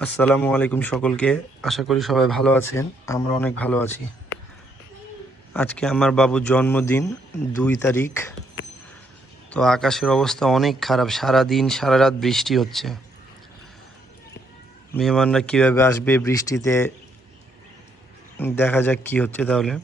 আসসালামু আলাইকুম সকলকে। আশা করি সবাই ভালো আছেন। আমরা অনেক ভালো আছি। আজকে আমার বাবুর জন্মদিন, দুই তারিখ। তো আকাশের অবস্থা অনেক খারাপ। সারা দিন সারা রাত বৃষ্টি হচ্ছে। মেহমানরা কীভাবে আসবে বৃষ্টিতে, দেখা যাক কি হচ্ছে তাহলে।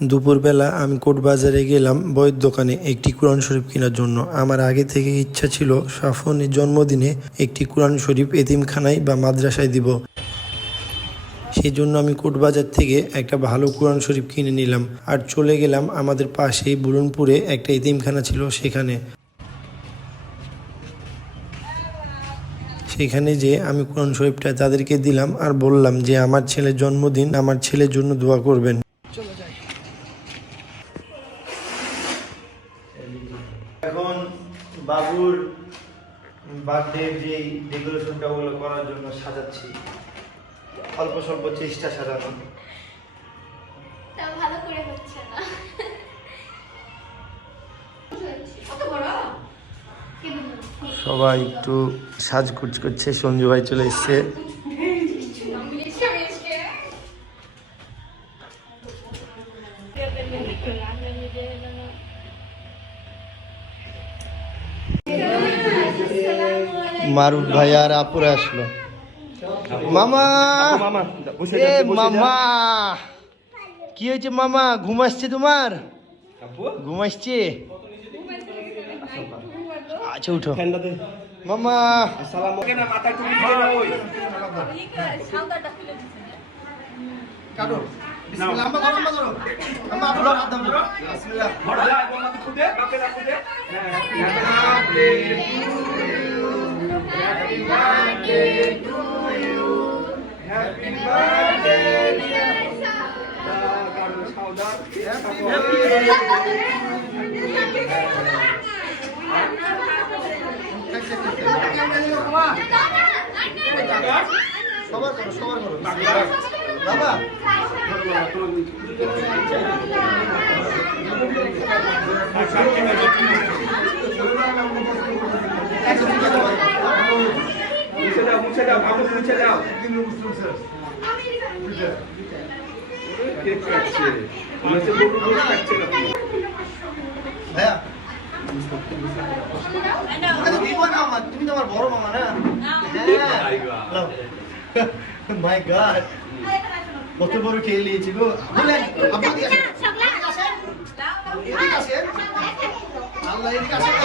দুপুরবেলা আমি কোট বাজারে গেলাম বইয়ের দোকানে একটি কোরআন শরীফ কেনার জন্য। আমার আগে থেকে ইচ্ছা ছিল সাফনের জন্মদিনে একটি কোরআন শরীফ এতিমখানায় বা মাদ্রাসায় দিব। সেই জন্য আমি কোট বাজার থেকে একটা ভালো কোরআন শরীফ কিনে নিলাম আর চলে গেলাম আমাদের পাশেই বুরনপুরে একটা এতিমখানা ছিল সেখানে। সেখানে যে আমি কোরআন শরীফটা তাদেরকে দিলাম আর বললাম যে আমার ছেলের জন্মদিন, আমার ছেলের জন্য দোয়া করবেন। এখন বাবুর বার্থডে যে ডেকোরেশনটা ওগুলো করার জন্য সাজাচ্ছি। অল্প স্বল্প চেষ্টা সাজানো। ভালো করে হচ্ছে না। কত বড়? কে বলল? সবাই একটু সাজগুজ করছে সঞ্জু ভাই চলে এসছে। মারুফ ভাই আর আপুরে আসলো। মামা! এ মামা! কি হয়েছে মামা? ঘুম আসছে তোমার? ঘুম আসছে? আচ্ছা উঠো। মামা। কাটো। বিসমিল্লাহ ধরো আম্মা আপুর হাত দাও বিসমিল্লাহ সবার করো সবার করো বাবা দাও মুছে দাও কাপড় মুছে দাও তুমি তো আমার বড় মামা না হ্যাঁ মাই গড কত বড় খেয়ে নিয়েছি গো আল্লাহ এদিকে আসেন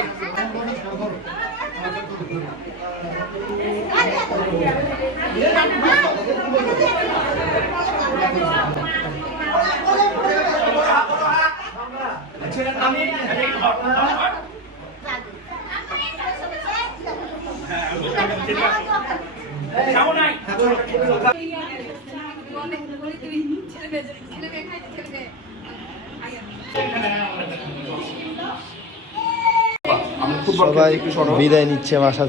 সবাই বিদায় নিচ্ছে বাসা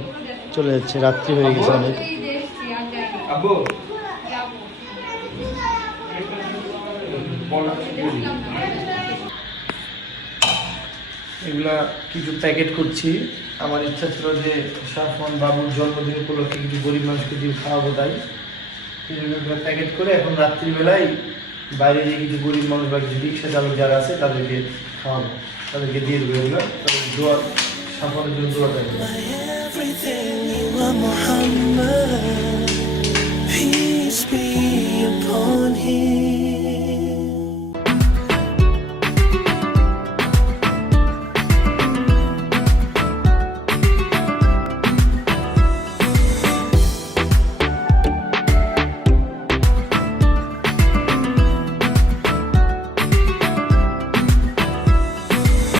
চলে যাচ্ছে রাত্রি হয়ে গেছে অনেক। এগুলা কিছু প্যাকেট করছি। আমার ইচ্ছা ছিল যে সাফন বাবুর জন্মদিন উপলক্ষে কিছু গরিব মানুষকে দিয়ে খাওয়াবো তাই। এগুলো প্যাকেট করে এখন রাত্রিবেলায় বাইরে যে কিছু গরিব মানুষ বা কিছু রিক্সা চালক যারা আছে তাদেরকে খাওয়াবো। তাদেরকে দিয়ে দেবো এগুলো। তাদের দোয়া সাফনের জন্য দোয়া থাকবে